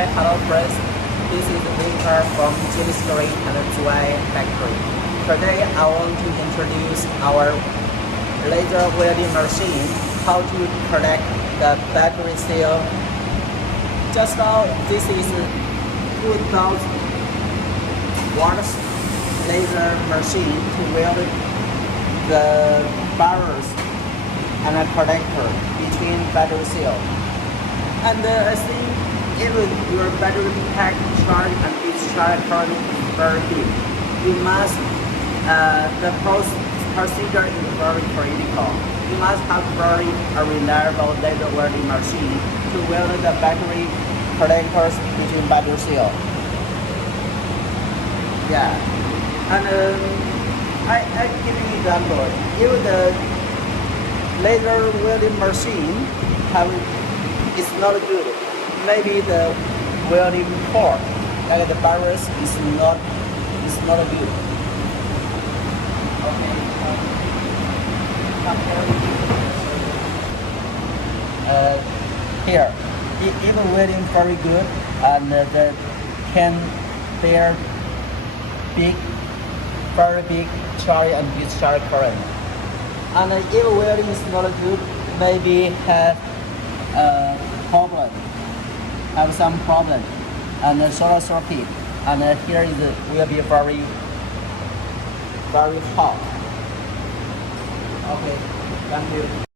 Hi, hello friends. This is Victor from Genixgreen and factory. Today I want to introduce our laser welding machine, how to connect the battery cell. Just now, this is 2000 watts laser machine to weld the barrels and a connector between battery cell. And I think if your battery pack charge and discharge current is very big, you must, the procedure is very critical. You must have a reliable laser welding machine to weld the battery connectors between battery cell. Yeah, and I give you an example. If the laser welding machine is not good, maybe the welding port, like the barrels, is not good. Okay. Here, even welding very good, and the can bear very big charge and discharge current. And if welding is not good, maybe have some problem, and short circuit, and here will be very hot. Okay, thank you.